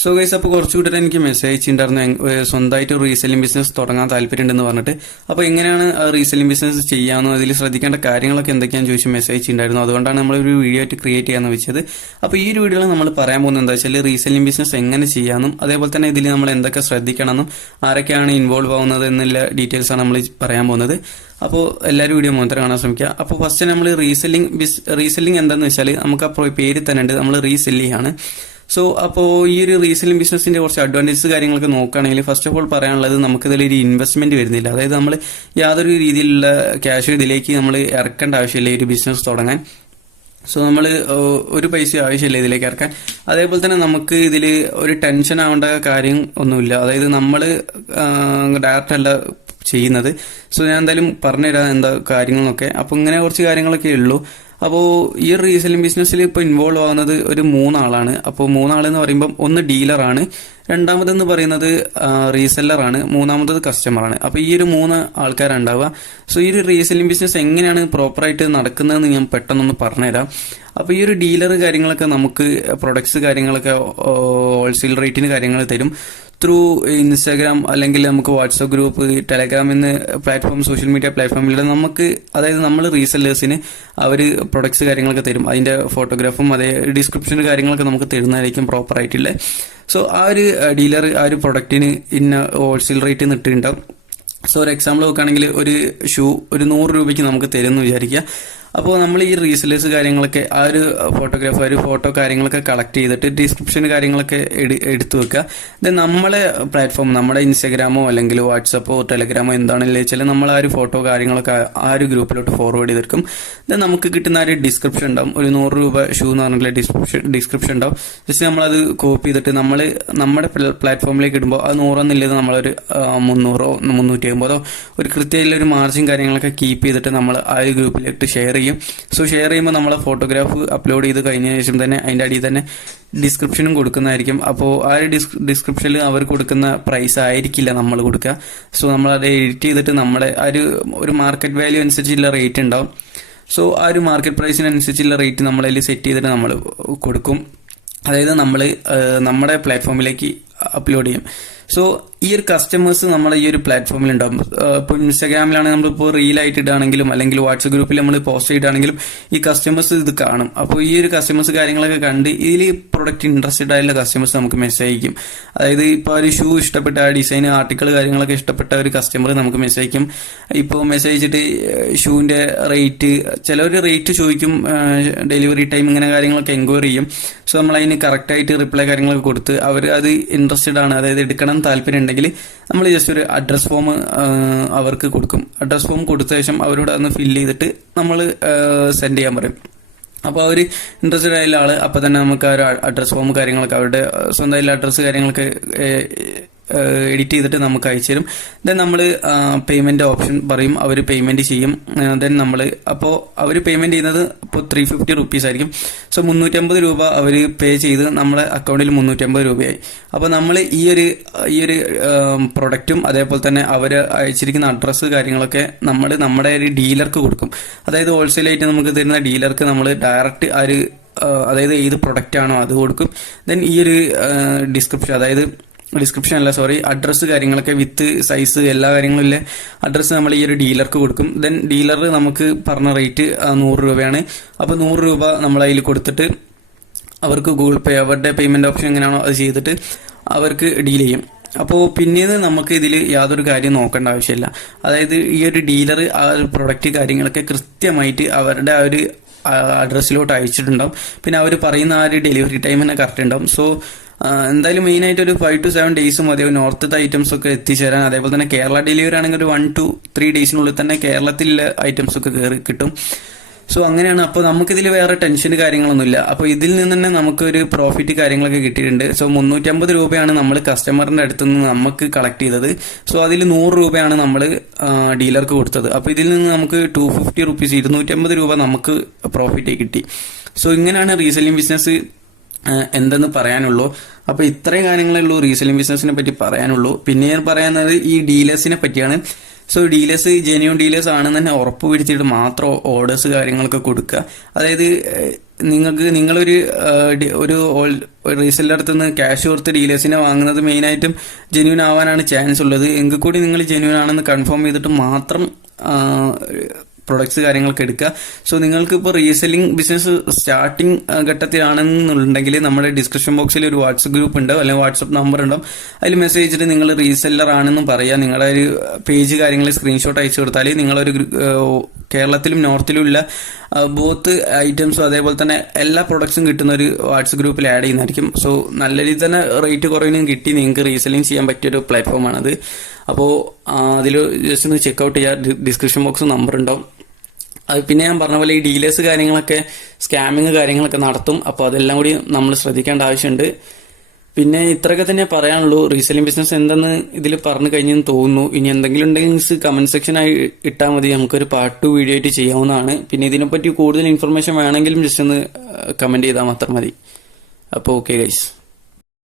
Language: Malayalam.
സോ ഗൈസ്, അപ്പോൾ കുറച്ചുകൂടെ എനിക്ക് മെസ്സേജ് അയച്ചിട്ടുണ്ടായിരുന്നു സ്വന്തമായിട്ട് ഒരു റീസെല്ലിംഗ് ബിസിനസ് തുടങ്ങാൻ താല്പര്യമുണ്ടെന്ന് പറഞ്ഞിട്ട്. അപ്പോൾ എങ്ങനെയാണ് റീസെല്ലിംഗ് ബിസിനസ് ചെയ്യാമെന്നും അതിൽ ശ്രദ്ധിക്കേണ്ട കാര്യങ്ങളൊക്കെ എന്തൊക്കെയാണെന്ന് ചോദിച്ച് മെസ്സേജ് അയച്ചിട്ടുണ്ടായിരുന്നു. അതുകൊണ്ടാണ് നമ്മളൊരു വീഡിയോ ആയിട്ട് ക്രിയേറ്റ് ചെയ്യാമെന്ന് വെച്ചത്. അപ്പോൾ ഈ ഒരു വീഡിയോയിൽ നമ്മൾ പറയാൻ പോകുന്നത് എന്താ വെച്ചാൽ റീസെല്ലിംഗ് ബിസിനസ് എങ്ങനെ ചെയ്യാമെന്നും അതേപോലെ തന്നെ ഇതിൽ നമ്മൾ എന്തൊക്കെ ശ്രദ്ധിക്കണമെന്നും ആരൊക്കെയാണ് ഇൻവോൾവ് ആവുന്നത് എന്നുള്ള ഡീറ്റെയിൽസാണ് നമ്മൾ പറയാൻ പോകുന്നത്. അപ്പോൾ എല്ലാവരും വീഡിയോ മാത്രം കാണാൻ ശ്രമിക്കുക. അപ്പോൾ ഫസ്റ്റ് നമ്മൾ റീസെല്ലിംഗ് എന്താണെന്ന് വെച്ചാൽ നമുക്ക് ആ പേര് തന്നെ ഉണ്ട്, നമ്മൾ റീസെല്ലിംഗ്. സോ അപ്പോൾ ഈ ഒരു റീസെല്ലിംഗ് ബിസിനസിന്റെ കുറച്ച് അഡ്വാൻറ്റേജസ് കാര്യങ്ങളൊക്കെ നോക്കുകയാണെങ്കിൽ ഫസ്റ്റ് ഓഫ് ഓൾ പറയാനുള്ളത് നമുക്കിതിലൊരു ഇൻവെസ്റ്റ്മെന്റ് വരുന്നില്ല. അതായത് നമ്മൾ യാതൊരു രീതിയിലുള്ള ക്യാഷ് ഇതിലേക്ക് നമ്മൾ ഇറക്കേണ്ട ആവശ്യമില്ല ഈ ഒരു ബിസിനസ് തുടങ്ങാൻ. സോ നമ്മൾ ഒരു പൈസ ആവശ്യമില്ല ഇതിലേക്ക് ഇറക്കാൻ. അതേപോലെ തന്നെ നമുക്ക് ഇതിൽ ഒരു ടെൻഷൻ ആവേണ്ട കാര്യം ഒന്നുമില്ല. അതായത് നമ്മൾ ഡയറക്റ്റ് അല്ല ചെയ്യുന്നത്. സോ ഞാൻ എന്തായാലും പറഞ്ഞുതരാം എന്താ കാര്യങ്ങളൊക്കെ. അപ്പോൾ ഇങ്ങനെ കുറച്ച് കാര്യങ്ങളൊക്കെ ഉള്ളൂ. അപ്പോൾ ഈ റീസെല്ലിംഗ് ബിസിനസ്സിൽ ഇപ്പോൾ ഇൻവോൾവ് ആവുന്നത് ഒരു 3 ആളാണ്. അപ്പോൾ 3 ആളെന്ന് പറയുമ്പം ഒന്ന് ഡീലറാണ്, രണ്ടാമതെന്ന് പറയുന്നത് റീസെല്ലറാണ്, മൂന്നാമത്തത് കസ്റ്റമറാണ്. അപ്പോൾ ഈ ഒരു 3 ആൾക്കാരുണ്ടാവുക. സോ ഈ ഒരു റീസെല്ലിംഗ് ബിസിനസ് എങ്ങനെയാണ് പ്രോപ്പറായിട്ട് നടക്കുന്നതെന്ന് ഞാൻ പെട്ടെന്നൊന്ന് പറഞ്ഞുതരാം. അപ്പോൾ ഈ ഒരു ഡീലർ കാര്യങ്ങളൊക്കെ നമുക്ക് പ്രൊഡക്ട്സ് കാര്യങ്ങളൊക്കെ ഹോൾസെയിൽ റേറ്റിന് കാര്യങ്ങൾ തരും ത്രൂ ഇൻസ്റ്റാഗ്രാം അല്ലെങ്കിൽ നമുക്ക് വാട്സപ്പ് ഗ്രൂപ്പ്, ടെലഗ്രാം എന്ന പ്ലാറ്റ്ഫോം, സോഷ്യൽ മീഡിയ പ്ലാറ്റ്ഫോമിലൂടെ നമുക്ക്, അതായത് നമ്മൾ റീസെല്ലേഴ്സിന് അവർ പ്രൊഡക്ട്സ് കാര്യങ്ങളൊക്കെ തരും. അതിൻ്റെ ഫോട്ടോഗ്രാഫും അതേ ഡിസ്ക്രിപ്ഷൻ കാര്യങ്ങളൊക്കെ നമുക്ക് തരുന്നതായിരിക്കും പ്രോപ്പറായിട്ടുള്ള. സോ ആ ഒരു ഡീലർ ആ ഒരു പ്രൊഡക്റ്റിന് ഇന്ന ഹോൾസെയിൽ റേറ്റ് ഇട്ടിട്ടുണ്ടാവും. സോ ഒരു എക്സാമ്പിൾ നോക്കുകയാണെങ്കിൽ ഒരു ഷൂ ഒരു 100 രൂപയ്ക്ക് നമുക്ക് തരുമെന്ന് വിചാരിക്കുക. അപ്പോൾ നമ്മൾ ഈ റീസെല്ലേഴ്സ് കാര്യങ്ങളൊക്കെ ആ ഒരു ഫോട്ടോഗ്രാഫ് ആ ഒരു ഫോട്ടോ കാര്യങ്ങളൊക്കെ കളക്ട് ചെയ്തിട്ട് ഡിസ്ക്രിപ്ഷൻ കാര്യങ്ങളൊക്കെ എടുത്തു വെക്കുക. ദെൻ നമ്മളെ പ്ലാറ്റ്ഫോം, നമ്മുടെ ഇൻസ്റ്റാഗ്രാമോ അല്ലെങ്കിൽ വാട്സപ്പോ ടെലഗ്രാമോ എന്താണെങ്കിലും വെച്ചാൽ നമ്മൾ ആ ഒരു ഫോട്ടോ കാര്യങ്ങളൊക്കെ ആ ഒരു ഗ്രൂപ്പിലോട്ട് ഫോർവേഡ് ചെയ്തെടുക്കും. ദെൻ നമുക്ക് കിട്ടുന്ന ആ ഒരു ഡിസ്ക്രിപ്ഷൻ ഉണ്ടാവും, ഒരു 100 രൂപ ഷൂ എന്ന് പറഞ്ഞിട്ടുള്ള ഡിസ്ക്രിപ്ഷൻ ഉണ്ടാവും. ജസ്റ്റ് നമ്മളത് കോപ്പി ചെയ്തിട്ട് നമ്മൾ നമ്മുടെ പ്ലാറ്റ്ഫോമിലേക്ക് ഇടുമ്പോൾ അത് 100 എന്നുള്ളത് നമ്മളൊരു 300 350 ഒരു കൃത്യമായിട്ടുള്ള ഒരു മാർജിൻ കാര്യങ്ങളൊക്കെ കീപ്പ് ചെയ്തിട്ട് നമ്മൾ ആ ഒരു ഗ്രൂപ്പിലേക്ക് ഷെയർ ചെയ്യും. സോ ഷെയർ ചെയ്യുമ്പോൾ നമ്മളെ ഫോട്ടോഗ്രാഫ് അപ്ലോഡ് ചെയ്ത് കഴിഞ്ഞ ശേഷം തന്നെ അതിൻ്റെ അടിയിൽ തന്നെ ഡിസ്ക്രിപ്ഷനും കൊടുക്കുന്നതായിരിക്കും. അപ്പോൾ ആ ഒരു ഡിസ്ക്രിപ്ഷനിൽ അവർ കൊടുക്കുന്ന പ്രൈസ് ആയിരിക്കില്ല നമ്മൾ കൊടുക്കുക. സോ നമ്മളത് എഡിറ്റ് ചെയ്തിട്ട് നമ്മുടെ ആ ഒരു മാർക്കറ്റ് വാല്യൂ അനുസരിച്ചുള്ള റേറ്റ് ഉണ്ടാവും. സോ ആ ഒരു മാർക്കറ്റ് പ്രൈസിനനുസരിച്ചുള്ള റേറ്റ് നമ്മളതിൽ സെറ്റ് ചെയ്തിട്ട് നമ്മൾ കൊടുക്കും. അതായത് നമ്മൾ നമ്മുടെ പ്ലാറ്റ്ഫോമിലേക്ക് അപ്ലോഡ് ചെയ്യും. സോ ഈ ഒരു കസ്റ്റമേഴ്സ് നമ്മുടെ ഈ ഒരു പ്ലാറ്റ്ഫോമിൽ ഉണ്ടാകും. ഇപ്പോൾ ഇൻസ്റ്റാഗ്രാമിലാണ് നമ്മളിപ്പോൾ റീലായിട്ട് ഇടുകയാണെങ്കിലും അല്ലെങ്കിൽ വാട്സപ്പ് ഗ്രൂപ്പിൽ നമ്മൾ പോസ്റ്റ് ചെയ്തിട്ടാണെങ്കിലും ഈ കസ്റ്റമേഴ്സ് ഇത് കാണും. അപ്പോൾ ഈ ഒരു കസ്റ്റമേഴ്സ് കാര്യങ്ങളൊക്കെ കണ്ട് ഇതിൽ പ്രൊഡക്റ്റ് ഇൻട്രസ്റ്റഡ് ആയിട്ടുള്ള കസ്റ്റമേഴ്സ് നമുക്ക് മെസ്സേജ് അയക്കും. അതായത് ഇപ്പോൾ ഒരു ഷൂ ഇഷ്ടപ്പെട്ട ആ ഡിസൈൻ ആർട്ടിക്കിൾ കാര്യങ്ങളൊക്കെ ഇഷ്ടപ്പെട്ട ഒരു കസ്റ്റമർ നമുക്ക് മെസ്സേജ് അയക്കും. ഇപ്പോൾ മെസ്സേജ് അയച്ചിട്ട് ഷൂവിൻ്റെ റേറ്റ്, ചിലവർ റേറ്റ് ചോദിക്കും, ഡെലിവറി ടൈം ഇങ്ങനെ കാര്യങ്ങളൊക്കെ എൻക്വയറി ചെയ്യും. സോ നമ്മൾ അതിന് കറക്റ്റായിട്ട് റിപ്ലൈ കാര്യങ്ങളൊക്കെ കൊടുത്ത് അവർ അത് ഇൻട്രസ്റ്റഡ് ആണ്, അതായത് എടുക്കണം താല്പര്യം ഉണ്ടെങ്കിൽ നമ്മൾ ജസ്റ്റ് ഒരു അഡ്രസ് ഫോം അവർക്ക് കൊടുക്കും. അഡ്രസ് ഫോം കൊടുത്ത ശേഷം അവരോട് അന്ന് ഫില്ല് ചെയ്തിട്ട് നമ്മൾ സെൻഡ് ചെയ്യാൻ പറയും. അപ്പോൾ അവർ ഇൻട്രസ്റ്റഡ് ആയുള്ള ആൾ അപ്പോൾ തന്നെ നമുക്ക് ആ ഒരു അഡ്രസ് ഫോം കാര്യങ്ങളൊക്കെ അവരുടെ സ്വന്തമായിട്ടുള്ള അഡ്രസ്സ് കാര്യങ്ങളൊക്കെ എഡിറ്റ് ചെയ്തിട്ട് നമുക്ക് അയച്ചു തരും. ദെൻ നമ്മൾ പേയ്മെന്റ് ഓപ്ഷൻ പറയും, അവർ പേയ്മെന്റ് ചെയ്യും. ദെൻ നമ്മൾ അപ്പോൾ അവർ പേയ്മെന്റ് ചെയ്യുന്നത് ഇപ്പോൾ 350 റുപ്പീസ് ആയിരിക്കും. സോ 350 രൂപ അവർ പേ ചെയ്ത് നമ്മുടെ അക്കൗണ്ടിൽ 350 രൂപയായി. അപ്പോൾ നമ്മൾ ഈ ഒരു പ്രൊഡക്റ്റും അതേപോലെ തന്നെ അവർ അയച്ചിരിക്കുന്ന അഡ്രസ്സ് കാര്യങ്ങളൊക്കെ നമ്മൾ നമ്മുടെ ഒരു ഡീലർക്ക് കൊടുക്കും. അതായത് ഹോൾസെയിലായിട്ട് നമുക്ക് തരുന്ന ഡീലർക്ക് നമ്മൾ ഡയറക്റ്റ് ആ ഒരു അതായത് ഏത് പ്രൊഡക്റ്റ് ആണോ അത് കൊടുക്കും. ദെൻ ഈ ഒരു അഡ്രസ്സ് കാര്യങ്ങളൊക്കെ വിത്ത് സൈസ് എല്ലാ കാര്യങ്ങളും ഇല്ലേ അഡ്രസ്സ് നമ്മൾ ഈ ഒരു ഡീലർക്ക് കൊടുക്കും. ദെൻ ഡീലർ നമുക്ക് പറഞ്ഞ റേറ്റ് 100 രൂപയാണ്. അപ്പോൾ 100 രൂപ നമ്മൾ അതിൽ കൊടുത്തിട്ട് അവർക്ക് ഗൂഗിൾ പേ, അവരുടെ പേയ്മെന്റ് ഓപ്ഷൻ എങ്ങനെയാണോ അത് ചെയ്തിട്ട് അവർക്ക് ഡീൽ ചെയ്യും. അപ്പോൾ പിന്നീട് നമുക്ക് ഇതിൽ യാതൊരു കാര്യം നോക്കേണ്ട ആവശ്യമില്ല. അതായത് ഈ ഒരു ഡീലർ ആ ഒരു പ്രൊഡക്റ്റ് കാര്യങ്ങളൊക്കെ കൃത്യമായിട്ട് അവരുടെ ആ ഒരു അഡ്രസ്സിലോട്ട് അയച്ചിട്ടുണ്ടാവും. പിന്നെ അവർ പറയുന്ന ആ ഒരു ഡെലിവറി ടൈം തന്നെ കറക്റ്റ് ഉണ്ടാവും. സോ എന്തായാലും മെയിനായിട്ട് ഒരു 5 to 7 ഡേയ്സ് മതിയാവും നോർത്തത്തെ ഐറ്റംസ് ഒക്കെ എത്തിച്ചേരാൻ. അതേപോലെ തന്നെ കേരള ഡെലിവറി ആണെങ്കിൽ ഒരു 1 to 3 ഡേയ്സിനുള്ളിൽ തന്നെ കേരളത്തിലെ ഐറ്റംസ് ഒക്കെ കയറി കിട്ടും. സോ അങ്ങനെയാണ്. അപ്പോൾ നമുക്കിതിൽ വേറെ ടെൻഷന് കാര്യങ്ങളൊന്നുമില്ല. അപ്പോൾ ഇതിൽ നിന്ന് തന്നെ നമുക്കൊരു പ്രോഫിറ്റ് കാര്യങ്ങളൊക്കെ കിട്ടിയിട്ടുണ്ട്. സോ 350 രൂപയാണ് നമ്മൾ കസ്റ്റമറിന്റെ അടുത്ത് നിന്ന് നമുക്ക് കളക്ട് ചെയ്തത്. സോ അതിൽ 100 രൂപയാണ് നമ്മൾ ഡീലർക്ക് കൊടുത്തത്. അപ്പോൾ ഇതിൽ നിന്ന് നമുക്ക് 250 റുപ്പീസ് 250 രൂപ നമുക്ക് പ്രോഫിറ്റ് കിട്ടി. സോ ഇങ്ങനെയാണ് റീസെല്ലിംഗ് ബിസിനസ് എന്തെന്ന് പറയാനുള്ളൂ. അപ്പോൾ ഇത്രയും കാര്യങ്ങളേ ഉള്ളൂ റീസെല്ലിംഗ് ബിസിനസിനെ പറ്റി പറയാനുള്ളൂ. പിന്നെ ഞാൻ പറയുന്നത് ഈ ഡീലേഴ്സിനെ പറ്റിയാണ്. സോ ഡീലേഴ്സ് ജെന്യൂൻ ഡീലേഴ്സ് ആണെന്ന് തന്നെ ഉറപ്പ് വരുത്തിയിട്ട് മാത്രം ഓർഡേഴ്സ് കാര്യങ്ങളൊക്കെ കൊടുക്കുക. അതായത് നിങ്ങളൊരു ഒരു റീസെല്ലർ അടുത്ത് നിന്ന് ക്യാഷ് കൊടുത്ത് ഡീലേഴ്സിനെ വാങ്ങുന്നത് മെയിനായിട്ടും ജെന്യൂൻ ആവാനാണ് ചാൻസ് ഉള്ളത്. എങ്കിൽ കൂടി നിങ്ങൾ ജെന്യൂൻ ആണെന്ന് കൺഫേം ചെയ്തിട്ട് മാത്രം പ്രൊഡക്ട്സ് കാര്യങ്ങളൊക്കെ എടുക്കുക. സോ നിങ്ങൾക്ക് ഇപ്പോൾ റീസെല്ലിംഗ് ബിസിനസ് സ്റ്റാർട്ടിംഗ് ഘട്ടത്തിലാണെന്നുണ്ടെങ്കിൽ നമ്മുടെ ഡിസ്ക്രിപ്ഷൻ ബോക്സിൽ ഒരു വാട്സപ്പ് ഗ്രൂപ്പ് ഉണ്ട്, അല്ലെങ്കിൽ വാട്സപ്പ് നമ്പർ ഉണ്ടാവും. അതിൽ മെസ്സേജ് ചെയ്തിട്ട് നിങ്ങൾ റീസെല്ലർ ആണെന്നും പറയുക. നിങ്ങളുടെ ഒരു പേജ് കാര്യങ്ങൾ സ്ക്രീൻഷോട്ട് അയച്ചു കൊടുത്താൽ നിങ്ങളൊരു കേരളത്തിലും നോർത്തിലുമുള്ള ബോത്ത് ഐറ്റംസും അതേപോലെ തന്നെ എല്ലാ പ്രൊഡക്ട്സും കിട്ടുന്ന ഒരു വാട്സപ്പ് ഗ്രൂപ്പിൽ ആഡ് ചെയ്യുന്നതായിരിക്കും. സോ നല്ല രീതിയിൽ തന്നെ റേറ്റ് കുറവിനും കിട്ടി നിങ്ങൾക്ക് റീസെല്ലിംഗ് ചെയ്യാൻ പറ്റിയൊരു പ്ലാറ്റ്ഫോമാണത്. അപ്പോൾ അതിൽ ജസ്റ്റ് ഒന്ന് ചെക്കൗട്ട് ചെയ്യുക. ഡിസ്ക്രിപ്ഷൻ ബോക്സ് നമ്പർ ഉണ്ടാവും. അത് പിന്നെ ഞാൻ പറഞ്ഞ പോലെ ഈ ഡീലേഴ്സ് കാര്യങ്ങളൊക്കെ സ്കാമിങ് കാര്യങ്ങളൊക്കെ നടത്തും. അപ്പോൾ അതെല്ലാം കൂടി നമ്മൾ ശ്രദ്ധിക്കേണ്ട ആവശ്യമുണ്ട്. പിന്നെ ഇത്രയൊക്കെ തന്നെ പറയാനുള്ളൂ. റീസെല്ലിംഗ് ബിസിനസ് എന്തെന്ന് ഇതിൽ പറഞ്ഞു കഴിഞ്ഞെന്ന് തോന്നുന്നു. ഇനി എന്തെങ്കിലും ഉണ്ടെങ്കിൽ കമന്റ് സെക്ഷനായി ഇട്ടാൽ മതി, നമുക്കൊരു പാർട്ട് 2 വീഡിയോ ആയിട്ട് ചെയ്യാവുന്നതാണ്. പിന്നെ ഇതിനെപ്പറ്റി കൂടുതൽ ഇൻഫർമേഷൻ വേണമെങ്കിലും ജസ്റ്റ് ഒന്ന് കമന്റ് ചെയ്താൽ മാത്രം മതി. അപ്പോൾ ഓക്കെ ഗൈസ്.